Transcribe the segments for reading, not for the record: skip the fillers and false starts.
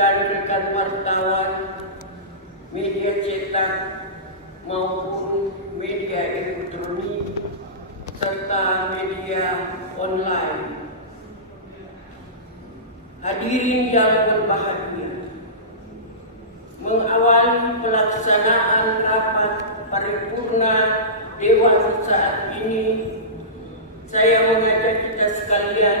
rekan-rekan wartawan, media cetak maupun media elektronik serta media online. Hadirin yang berbahagia, mengawali pelaksanaan rapat paripurna Dewan saat ini, saya mengajak kita sekalian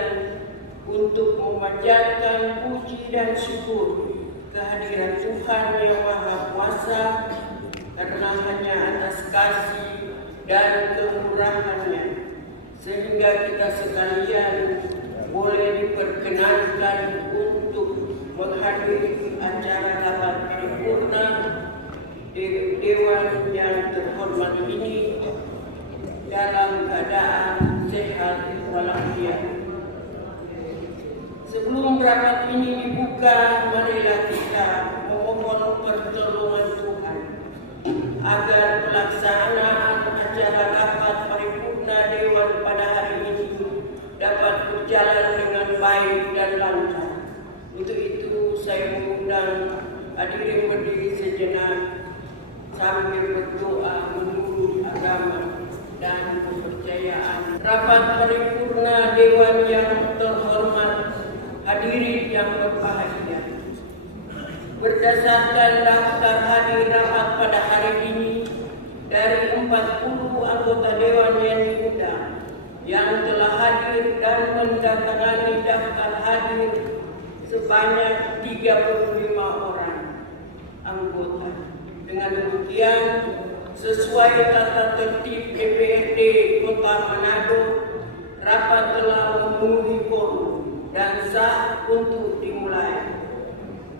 untuk memanjatkan puji dan syukur kehadiran Tuhan Yang Maha Kuasa, karena hanya atas kasih dan kemurahan-Nya sehingga kita sekalian boleh diperkenankan untuk menghadiri acara rapat paripurna Dewan yang terhormat ini dalam keadaan sehat walafiat. Sebelum rapat ini dibuka, marilah kita memohon pertolongan Tuhan agar pelaksanaan acara rapat paripurna Dewan pada hari ini dapat berjalan dengan baik dan lancar. Untuk itu saya mengundang hadirin berdiri sejenak sambil berdoa menurut agama dan kepercayaan. Rapat paripurna Dewan yang terhormat, hadirin yang berbahagia, berdasarkan daftar hadir rapat pada hari ini, dari 40 anggota Dewan yang diundang yang telah hadir dan mendatangani daftar hadir sebanyak 35 orang anggota. Dengan demikian, sesuai tata tertib DPRD Kota Manado, rapat telah memenuhi quorum dan sah untuk dimulai.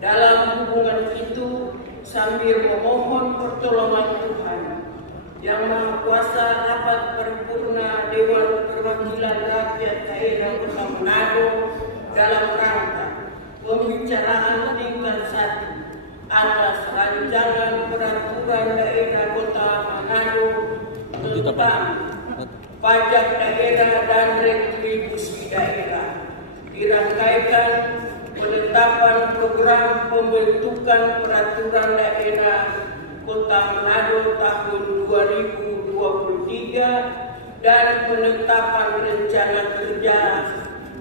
Dalam hubungan itu, sambil memohon pertolongan Tuhan Yang Maha Kuasa, rapat paripurna Dewan Perwakilan Rakyat Daerah Kota Manado dalam rangka pembicaraan tingkat 1 atas rancangan peraturan daerah Kota Manado tentang pajak daerah dan retribusi daerah, dirangkaikan penetapan program pembentukan peraturan daerah Kota Manado tahun 2023 dan penetapan rencana kerja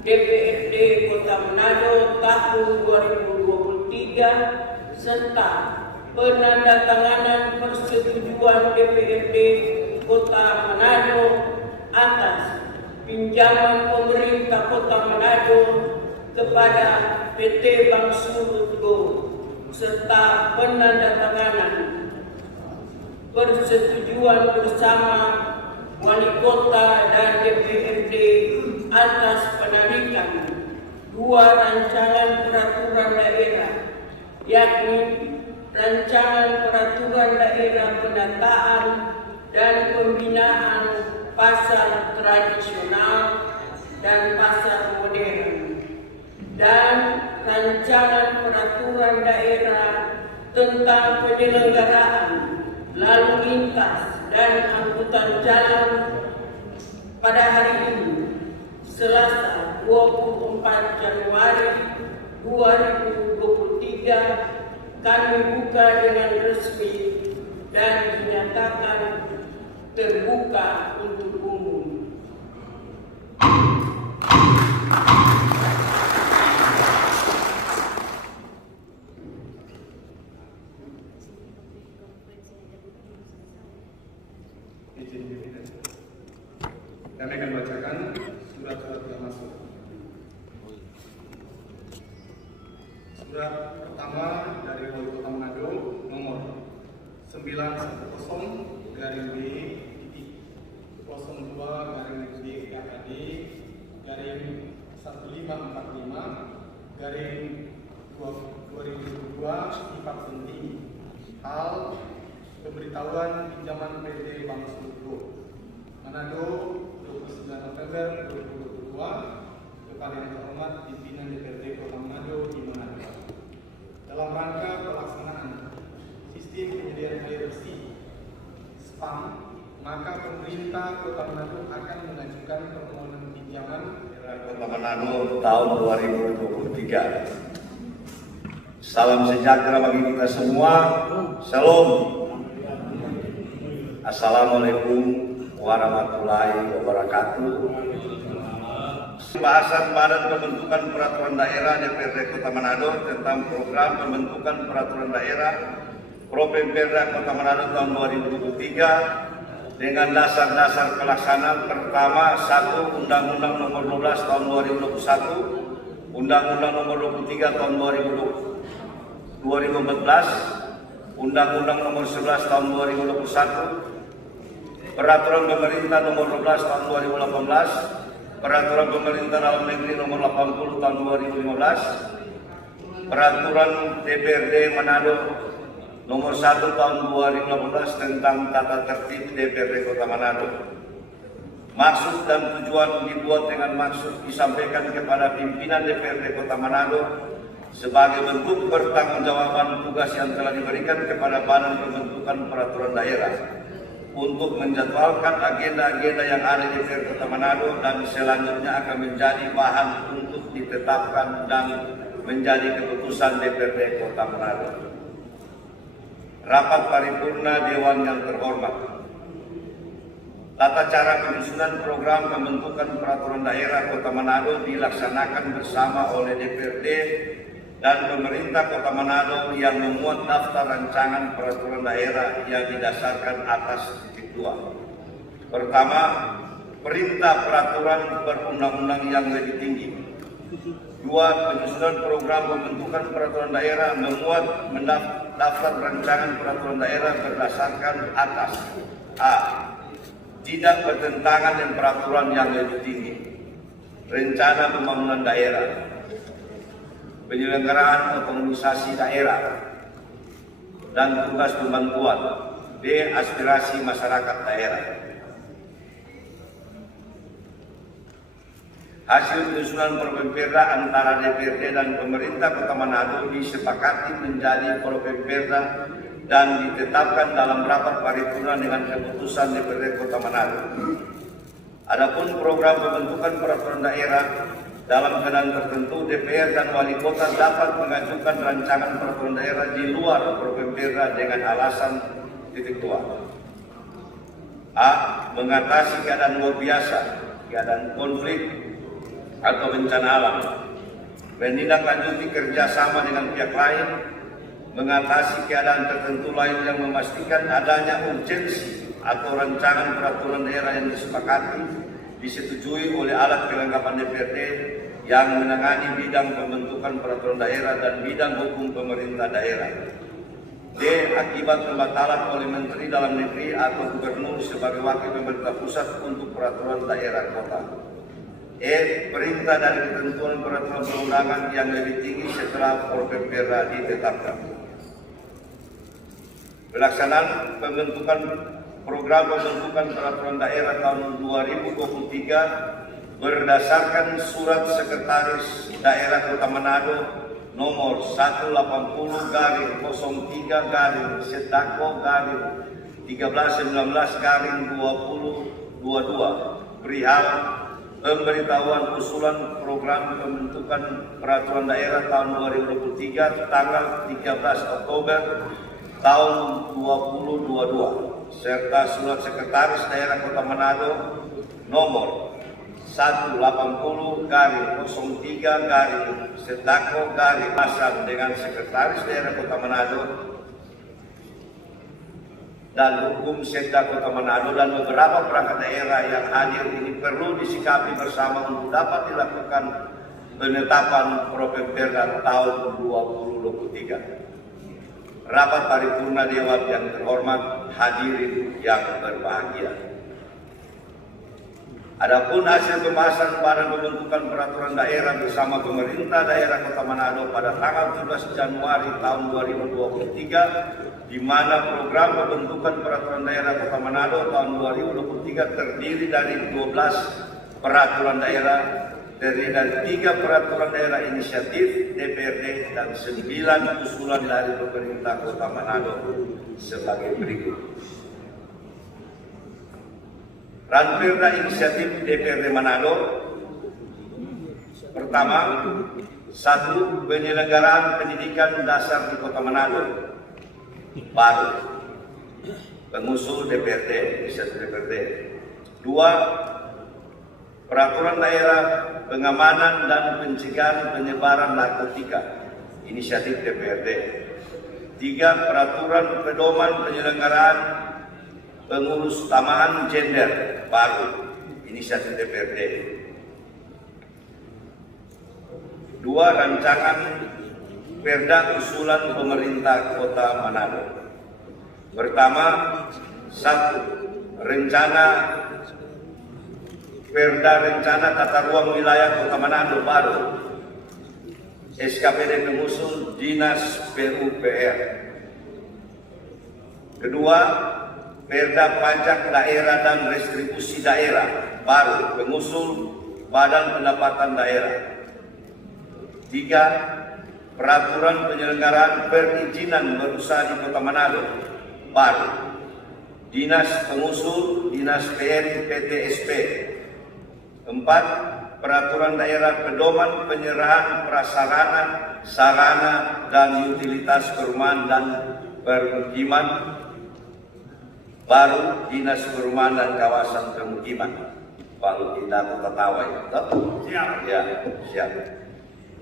DPRD Kota Manado tahun 2023 serta penandatanganan persetujuan DPRD Kota Manado atas pinjaman pemerintah Kota Manado kepada PT Bank Surutgo serta penandatanganan persetujuan bersama Wali Kota dan DPRD atas penarikan 2 rancangan peraturan daerah, yakni rancangan peraturan daerah penataan dan pembinaan pasar tradisional dan pasar modern, dan rancangan peraturan daerah tentang penyelenggaraan lalu lintas dan angkutan jalan pada hari ini, Selasa 24 Januari 2023, kami buka dengan resmi dan dinyatakan terbuka untuk umum. Kami akan bacakan surat-surat yang masuk. Surat pertama dari Wali Kota Manado nomor 910 garing B 02 garing B KAD garing 1545 garing 2022 sifat penting hal pemberitahuan pinjaman PT Bank Surutgo Manado 29 November 2022 kepada yang terhormat pimpinan DPRD Kota Manado di Manado. Dalam rangka pelaksanaan sistem penyediaan air bersih (SPAM), maka pemerintah Kota Manado akan mengajukan permohonan pinjaman Kota Manado tahun 2023. Salam sejahtera bagi kita semua. Shalom. Assalamualaikum warahmatullahi wabarakatuh. Pembahasan Badan Pembentukan Peraturan Daerah DPRD Kota Manado tentang program pembentukan peraturan daerah Propemperda Kota Manado tahun 2023 dengan dasar-dasar pelaksanaan. Pertama, 1. Undang-Undang Nomor 12 Tahun 2021, Undang-Undang Nomor 23 Tahun 2014, Undang-Undang Nomor 11 Tahun 2021, Peraturan Pemerintah Nomor 12 Tahun 2018, Peraturan Pemerintah Dalam Negeri Nomor 80 Tahun 2015, Peraturan DPRD Manado Nomor 1 Tahun 2018 tentang tata tertib DPRD Kota Manado. Maksud dan tujuan dibuat dengan maksud disampaikan kepada pimpinan DPRD Kota Manado sebagai bentuk pertanggungjawaban tugas yang telah diberikan kepada Badan Pembentukan Peraturan Daerah untuk menjadwalkan agenda-agenda yang ada di DPRD Kota Manado dan selanjutnya akan menjadi bahan untuk ditetapkan dan menjadi keputusan DPRD Kota Manado. Rapat Paripurna Dewan yang terhormat. Tata cara penyusunan program pembentukan peraturan daerah Kota Manado dilaksanakan bersama oleh DPRD dan pemerintah Kota Manado yang memuat daftar rancangan peraturan daerah yang didasarkan atas titik 2. Pertama, perintah peraturan perundang-undang yang lebih tinggi. 2. Penyusunan program pembentukan peraturan daerah memuat daftar rancangan peraturan daerah berdasarkan atas A. Tidak bertentangan dengan peraturan yang lebih tinggi. Rencana pembangunan daerah, penyelenggaraan otonomisasi daerah, dan tugas pembantuan. B. Aspirasi masyarakat daerah. Hasil penyusunan Propemperda antara DPRD dan pemerintah Kota Manado disepakati menjadi Propemperda dan ditetapkan dalam rapat paripurna dengan keputusan DPRD Kota Manado. Adapun program pembentukan peraturan daerah dalam keadaan tertentu, DPR dan wali kota dapat mengajukan rancangan peraturan daerah di luar Propemperda dengan alasan titik 2. A. Mengatasi keadaan luar biasa, keadaan konflik atau bencana alam, menindaklanjuti kerjasama dengan pihak lain, mengatasi keadaan tertentu lain yang memastikan adanya urgensi atau rancangan peraturan daerah yang disepakati, disetujui oleh alat kelengkapan DPRD yang menangani bidang pembentukan peraturan daerah dan bidang hukum pemerintah daerah. D. Akibat pembatalan oleh Menteri Dalam Negeri atau Gubernur sebagai wakil pemerintah pusat untuk peraturan daerah kota. E. Perintah dari ketentuan peraturan perundangan yang lebih tinggi setelah Propemperda ditetapkan. Pelaksanaan pembentukan program pembentukan peraturan daerah tahun 2023 berdasarkan surat Sekretaris Daerah Kota Manado nomor 180-13-19-2022 perihal pemberitahuan usulan program pembentukan peraturan daerah tahun 2023 tanggal 13 Oktober tahun 2022 serta surat Sekretaris Daerah Kota Manado nomor 180-03-Sedako-Pasar dengan Sekretaris Daerah Kota Manado dan Hukum Setda Kota Manado dan beberapa perangkat daerah yang hadir ini perlu disikapi bersama untuk dapat dilakukan penetapan Propemperda tahun 2023. Rapat Paripurna Dewan yang terhormat, hadirin yang berbahagia. Adapun hasil pembahasan Badan Pembentukan Peraturan Daerah bersama pemerintah daerah Kota Manado pada tanggal 17 Januari tahun 2023, di mana program pembentukan peraturan daerah Kota Manado tahun 2023 terdiri dari 12 peraturan daerah, terdiri dari 3 peraturan daerah inisiatif DPRD dan 9 usulan dari pemerintah Kota Manado sebagai berikut. Ranperda inisiatif DPRD Manado. Pertama, 1. Penyelenggaraan pendidikan dasar di Kota Manado baru, pengusul DPRD, inisiatif DPRD. 2. Peraturan daerah pengamanan dan pencegahan penyebaran narkotika, inisiatif DPRD. 3. Peraturan pedoman penyelenggaraan pengurus tambahan gender baru, inisiatif DPRD. 2. Rancangan perda usulan pemerintah Kota Manado. Pertama, 1. Perda rencana tata ruang wilayah Kota Manado baru, SKPD pengusul Dinas PUPR. Kedua, perda pajak daerah dan restribusi daerah baru, pengusul Badan Pendapatan Daerah. 3. Peraturan penyelenggaraan perizinan berusaha di Kota Manado baru, Dinas pengusul Dinas PM PTSP. 4. Peraturan daerah pedoman penyerahan prasarana, sarana, dan utilitas perumahan dan permukiman baru, Dinas Perumahan dan Kawasan Permukiman. Baru kita ketawa ya. Siap. Ya, siap.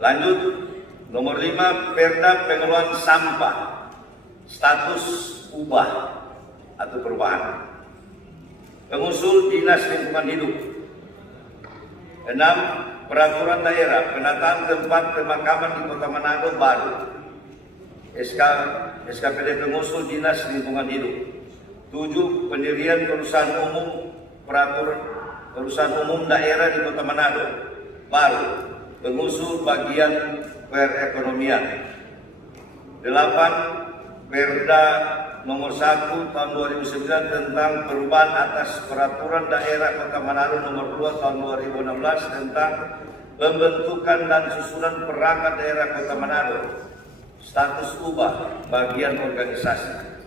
Lanjut, nomor 5, perda pengelolaan sampah, status ubah atau perubahan. Pengusul Dinas Lingkungan Hidup. 6. Peraturan daerah penataan tempat pemakaman di Kota Manado baru, SKPD pengusul Dinas Lingkungan Hidup. 7. Pendirian perusahaan umum daerah di Kota Manado baru, pengusul bagian perekonomian. 8. Perda nomor 1 tahun 2009 tentang perubahan atas peraturan daerah Kota Manado nomor 2 tahun 2016 tentang pembentukan dan susunan perangkat daerah Kota Manado, status ubah bagian organisasi.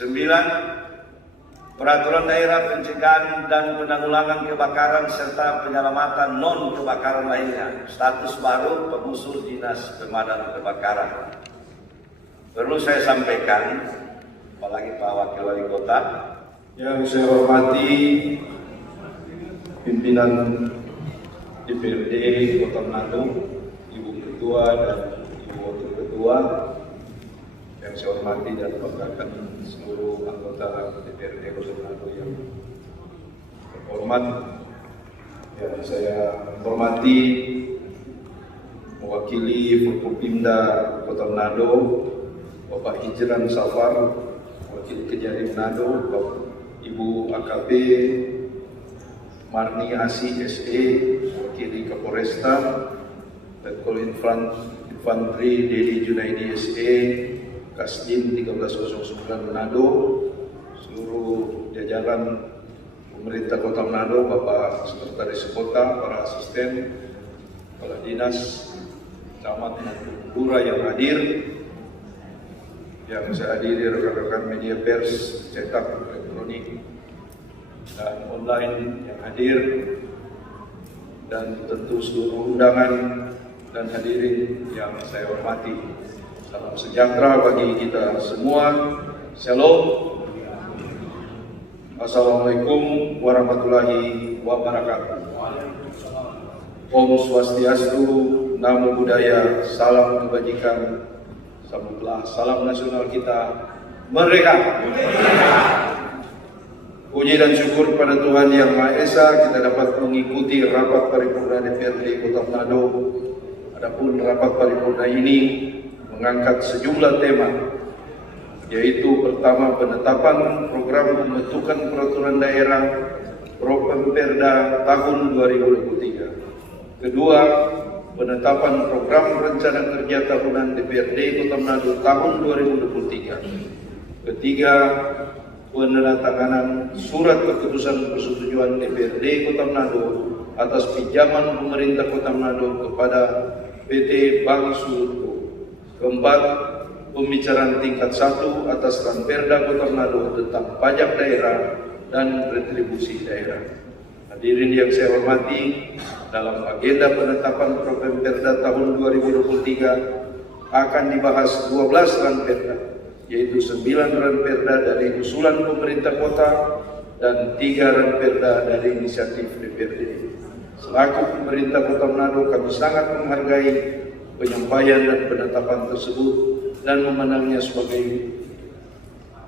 9. Peraturan daerah pencegahan dan penanggulangan kebakaran serta penyelamatan non kebakaran lainnya, status baru, pengusul Dinas Pemadam Kebakaran. Perlu saya sampaikan, apalagi Pak Wakil Wali Kota, yang saya hormati pimpinan DPRD Kota Manado, Ibu Ketua dan Ibu Wakil Ketua, yang saya hormati dan banggakan seluruh anggota DPRD Kota Manado yang terhormat. Yang saya hormati mewakili Forkopimda Kota Manado, Bapak Hijran Safar, Wakil Kejari Manado, Ibu AKP Marni Asi SE, Wakili Kapolresta, Letkol Infantri Dedi Junaidi SE, Kasdim 1309 Manado, seluruh jajaran pemerintah Kota Manado, Bapak Sekretaris Kota, para asisten, kepala dinas, camat maupun lurah yang hadir, yang saya hadiri rekan-rekan media pers, cetak, elektronik, dan online yang hadir, dan tentu seluruh undangan dan hadirin yang saya hormati. Salam sejahtera bagi kita semua. Shalom. Assalamualaikum warahmatullahi wabarakatuh. Om Swastiastu, Namo Buddhaya, salam kebajikan. Sambutlah salam nasional kita, merdeka. Puji dan syukur pada Tuhan Yang Maha Esa, kita dapat mengikuti rapat paripurna DPRD Kota Manado. Adapun rapat paripurna ini mengangkat sejumlah tema, yaitu pertama, penetapan program pembentukan peraturan daerah Perda tahun 2023. Kedua, penetapan program rencana kerja tahunan DPRD Kota Manado tahun 2023. Ketiga, penandatanganan surat keputusan persetujuan DPRD Kota Manado atas pinjaman pemerintah Kota Manado kepada PT Bank Sulutko. Keempat, pembicaraan tingkat 1 atas Ranperda Kota Manado tentang pajak daerah dan retribusi daerah. Hadirin yang saya hormati, dalam agenda penetapan Propemperda tahun 2023 akan dibahas 12 ranperda, yaitu 9 ranperda dari usulan pemerintah kota dan 3 ranperda dari inisiatif DPRD. Selaku pemerintah Kota Manado, kami sangat menghargai penyampaian dan penetapan tersebut dan memandangnya sebagai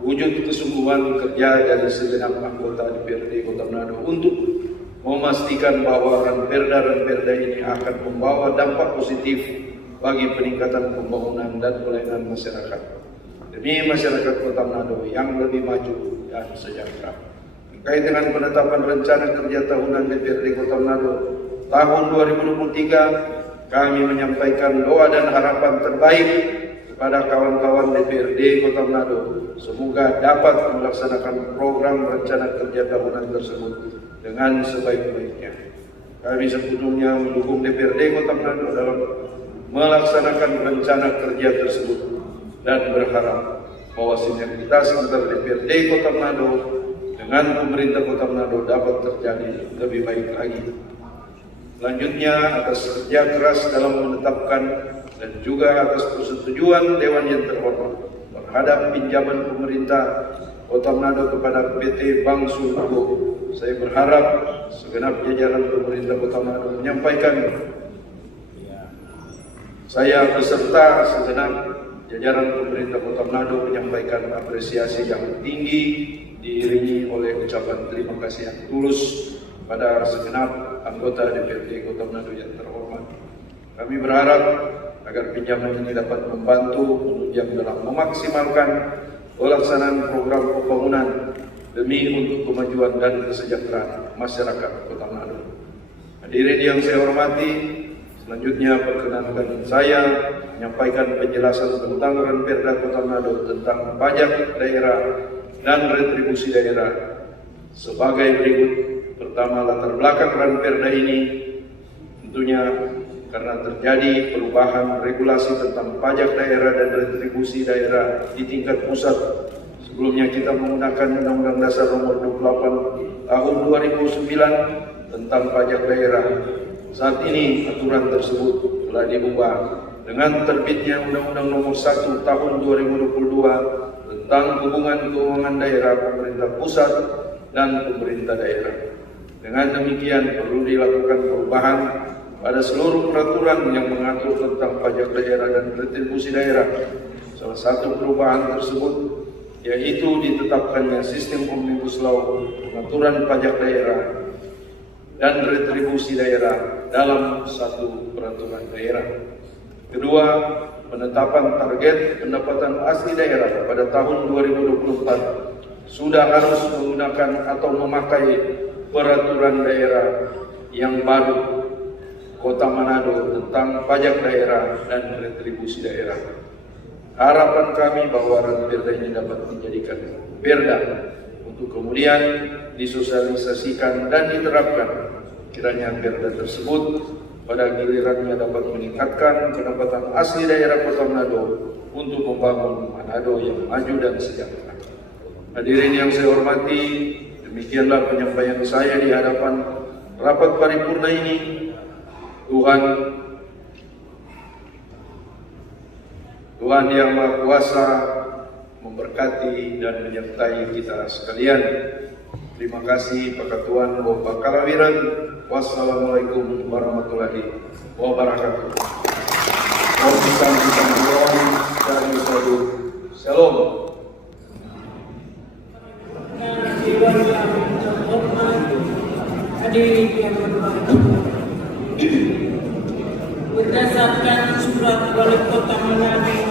wujud kesungguhan kerja dari segenap anggota DPRD Kota Manado untuk memastikan bahwa ranperda-ranperda ini akan membawa dampak positif bagi peningkatan pembangunan dan pelayanan masyarakat demi masyarakat Kota Manado yang lebih maju dan sejahtera. Terkait dengan penetapan rencana kerja tahunan DPRD Kota Manado tahun 2023, kami menyampaikan doa dan harapan terbaik kepada kawan-kawan DPRD Kota Manado. Semoga dapat melaksanakan program rencana kerja tahunan tersebut dengan sebaik-baiknya. Kami sepenuhnya mendukung DPRD Kota Manado dalam melaksanakan rencana kerja tersebut dan berharap bahwa sinergitas antara DPRD Kota Manado dengan pemerintah Kota Manado dapat terjadi lebih baik lagi. Selanjutnya, atas kerja keras dalam menetapkan dan juga atas persetujuan Dewan yang terhormat terhadap pinjaman pemerintah Kota Manado kepada PT Bank Sulgo, saya berharap segenap jajaran pemerintah Kota Manado menyampaikan, saya beserta segenap jajaran pemerintah Kota Manado menyampaikan apresiasi yang tinggi diiringi oleh ucapan terima kasih yang tulus pada segenap anggota DPRD Kota Manado yang terhormat. Kami berharap agar pinjaman ini dapat membantu penunjang dalam memaksimalkan pelaksanaan program pembangunan demi untuk kemajuan dan kesejahteraan masyarakat Kota Manado. Hadirin yang saya hormati, selanjutnya perkenankan saya menyampaikan penjelasan tentang ranperda Kota Manado tentang pajak daerah dan retribusi daerah sebagai berikut. Pertama, latar belakang ranperda ini tentunya karena terjadi perubahan regulasi tentang pajak daerah dan retribusi daerah di tingkat pusat. Sebelumnya kita menggunakan Undang-Undang Dasar Nomor 28 Tahun 2009 tentang pajak daerah. Saat ini aturan tersebut telah diubah dengan terbitnya Undang-Undang Nomor 1 Tahun 2022 tentang hubungan keuangan daerah pemerintah pusat dan pemerintah daerah. Dengan demikian perlu dilakukan perubahan pada seluruh peraturan yang mengatur tentang pajak daerah dan retribusi daerah. Salah satu perubahan tersebut yaitu ditetapkannya sistem Omnibus Law pengaturan pajak daerah dan retribusi daerah dalam satu peraturan daerah. Kedua, penetapan target pendapatan asli daerah pada tahun 2024 sudah harus menggunakan atau memakai peraturan daerah yang baru Kota Manado tentang pajak daerah dan retribusi daerah. Harapan kami bahwa ranperda ini dapat menjadikan perda untuk kemudian disosialisasikan dan diterapkan. Kiranya perda tersebut pada gilirannya dapat meningkatkan pendapatan asli daerah Kota Manado untuk membangun Manado yang maju dan sejahtera. Hadirin yang saya hormati, demikianlah penyampaian saya di hadapan rapat paripurna ini. Tuhan yang Maha Kuasa memberkati dan menyertai kita sekalian. Terima kasih Pak Tuan Bapak Kalawiran. Wassalamualaikum warahmatullahi wabarakatuh. Shalom. Hadirin yang berbahagia, berdasarkan surat Wali Kota Manado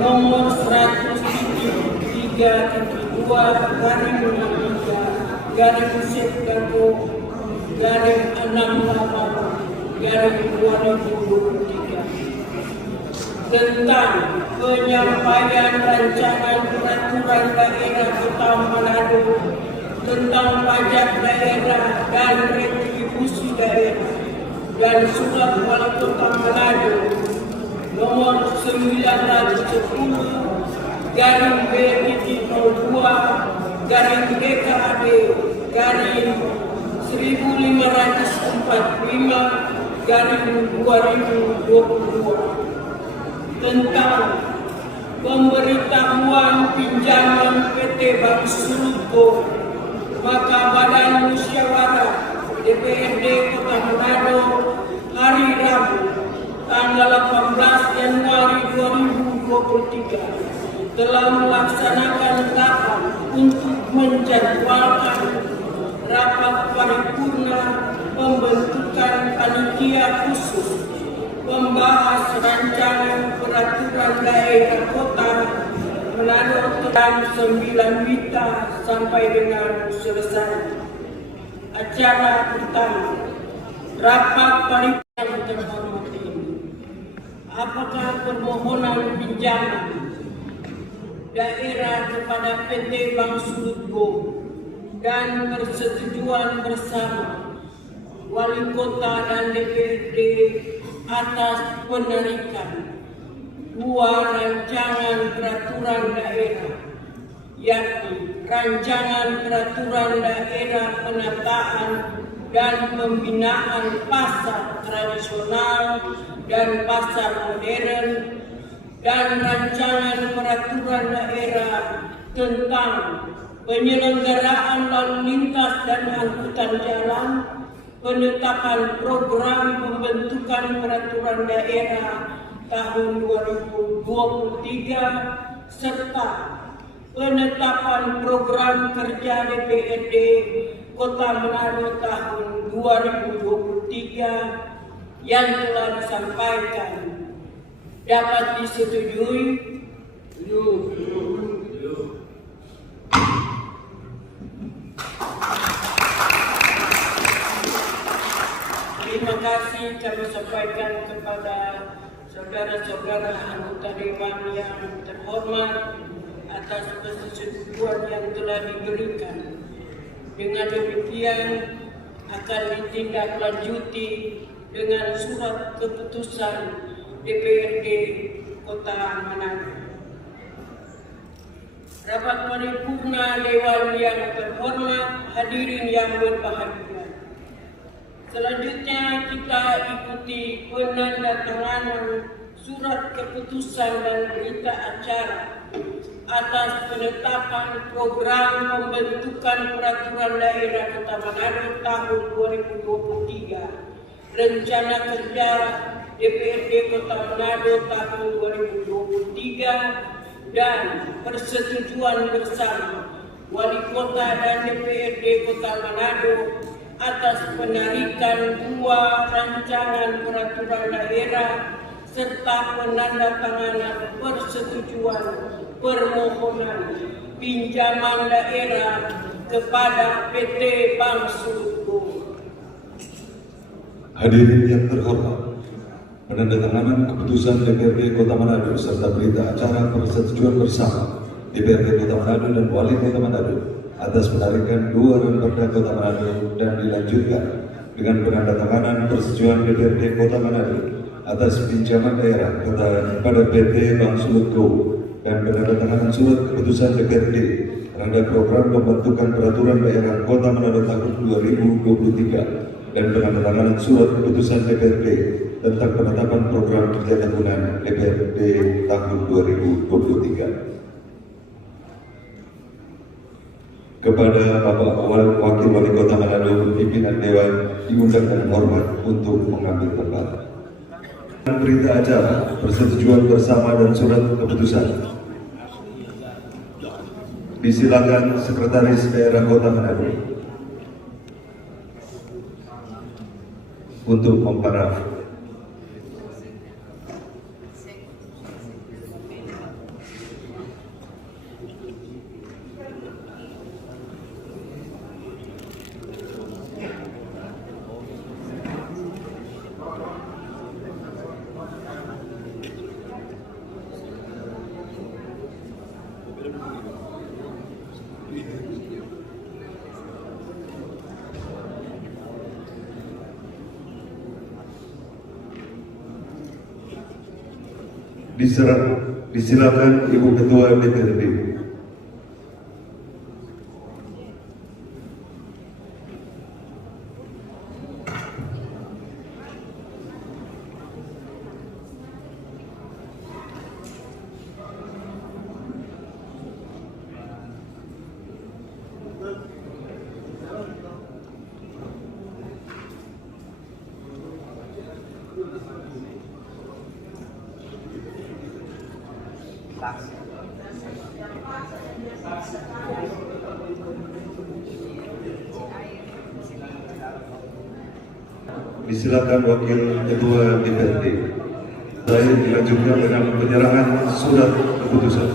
nomor 173/2/6/2023 tentang penyampaian rancangan peraturan daerah Kota Manado tentang pajak daerah dan retribusi daerah dan surat Wali Kota Manado nomor 910/B02/DKAD/1540 45/2022 tentang pemberitahuan pinjaman PT Bank Sulutgo, maka Badan Musyawarah DPRD Kota Manado hari Rabu tanggal 18 Januari 2023 telah melaksanakan rapat untuk menjadwalkan rapat paripurna pembentukan panitia khusus membahas rancangan peraturan daerah Kota Manado tentang 9 Wita sampai dengan selesai. Acara pertama, rapat paripurna yang terhormat ini. Apakah permohonan pinjaman daerah kepada PT Bank Sulutgo dan persetujuan bersama Wali Kota dan DPRD atas penarikan dua rancangan peraturan daerah, yakni rancangan peraturan daerah penataan dan pembinaan pasar tradisional dan pasar modern, dan rancangan peraturan daerah tentang penyelenggaraan lalu lintas dan angkutan jalan, penetapan program pembentukan peraturan daerah tahun 2023, serta penetapan program kerja DPRD Kota Manado tahun 2023 yang telah disampaikan dapat disetujui. Terima kasih kami sampaikan kepada saudara-saudara anggota Dewan yang terhormat atas persetujuan yang telah diberikan. Dengan demikian akan ditindaklanjuti dengan surat keputusan DPRD Kota Manado. Rapat paripurna Dewan yang terhormat, hadirin yang berbahagia. Selanjutnya kita ikuti penandatanganan surat keputusan dan berita acara atas penetapan program pembentukan peraturan daerah Kota Manado tahun 2023, rencana kerja DPRD Kota Manado tahun 2023, dan persetujuan bersama Wali Kota dan DPRD Kota Manado atas penarikan dua rancangan peraturan daerah serta penandatanganan persetujuan permohonan pinjaman daerah kepada PT Bank Sulutgo. Hadirin yang terhormat, penandatanganan keputusan DPRD Kota Manado serta berita acara persetujuan bersama DPRD Kota Manado dan Wali Kota Manado atas penarikan dua Ranperda Kota Manado dan dilanjutkan dengan penandatanganan persetujuan DPRD Kota Manado atas pinjaman daerah kepada PT Bank Sulutgo dan penandatanganan surat keputusan DPRD terhadap program pembentukan peraturan daerah Kota Manado tahun 2023 dan penandatanganan surat keputusan DPRD tentang penetapan program kerja tahunan DPRD tahun 2023. Kepada Bapak Wakil Wali Kota Manado, pimpinan Dewan diundang dengan hormat untuk mengambil tempat. Berita acara, persetujuan bersama dan surat keputusan. Disilakan Sekretaris Daerah Kota Manado untuk memparaf. Disilakan Ibu Ketua DPRD. Disilakan Wakil Ketua DPRD. Saya dilanjutkan dengan penyerahan surat keputusan.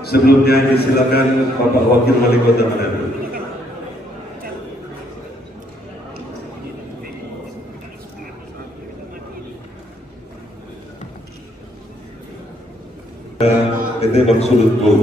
Sebelumnya disilakan Bapak Wakil Wali Kota Manado. PT Bang Sulut Go.